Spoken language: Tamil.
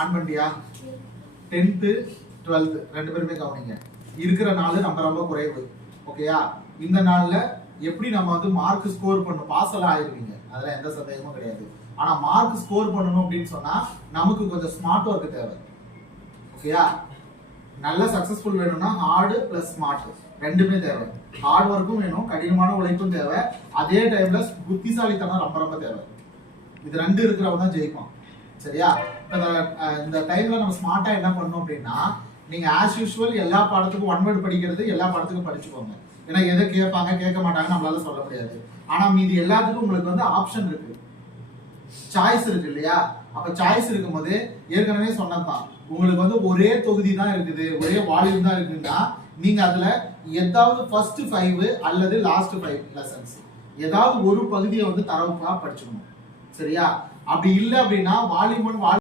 ஆன் பண்ணியா 10th 12th ரெண்டு பேருமே கவனிங்க. இருக்கிற நாள் நம்ம ரொம்ப குறைவு. ஓகேயா? இந்த நாள்ல எப்படி நம்ம வந்து மார்க் ஸ்கோர் பண்ணணும், பாஸ் எல்லாம் ஆயிருவீங்க, அதெல்லாம் எந்த சந்தேகமும் கிடையாது. ஆனா மார்க் ஸ்கோர் பண்ணணும் அப்படின்னு சொன்னா நமக்கு கொஞ்சம் ஸ்மார்ட் ஒர்க் தேவை. ஓகேயா? நல்ல சக்சஸ்ஃபுல் வேணும்னா ஹார்டு பிளஸ் ஸ்மார்ட் ரெண்டுமே தேவை. ஹார்ட் ஒர்க்கும் வேணும், கடினமான உழைப்பும் தேவை, அதே டைம்ல புத்திசாலித்தனம் ரொம்ப ரொம்ப தேவை. இது ரெண்டு இருக்கிறவங்க தான் ஜெயிப்பான். சரியா? இந்த டைம்ல நம்ம ஸ்மார்ட்டா என்ன பண்ணணும் அப்படின்னா, நீங்க ஆஸ் யூஷுவல் எல்லா பாடத்துக்கும் ஒன் வேர்ட் படிக்கிறது எல்லா பாடத்துக்கும் படிச்சுக்கோங்க. ஏன்னா எதை கேட்பாங்க கேட்க மாட்டாங்க நம்மளால சொல்ல முடியாது. ஆனா மீதி எல்லாத்துக்கும் உங்களுக்கு வந்து ஆப்ஷன் இருக்கு, சாய்ஸ் இருக்கு இல்லையா? அப்ப சாய்ஸ் இருக்கும்போது ஏற்கனவே சொன்னதுதான், உங்களுக்கு வந்து ஒரே தொகுதி தான் இருக்குது, ஒரே வால்யூம் தான் இருக்குன்னா நீங்க அதுல ஏதாவது ஃபர்ஸ்ட் 5 அல்லது லாஸ்ட் 5 லெசன்ஸ் ஏதாவது ஒரு பகுதியை வந்து தரவுப்பா படிச்சுக்கணும். சரியா? அப்படி இல்லை அப்படின்னா வால்யூம் 1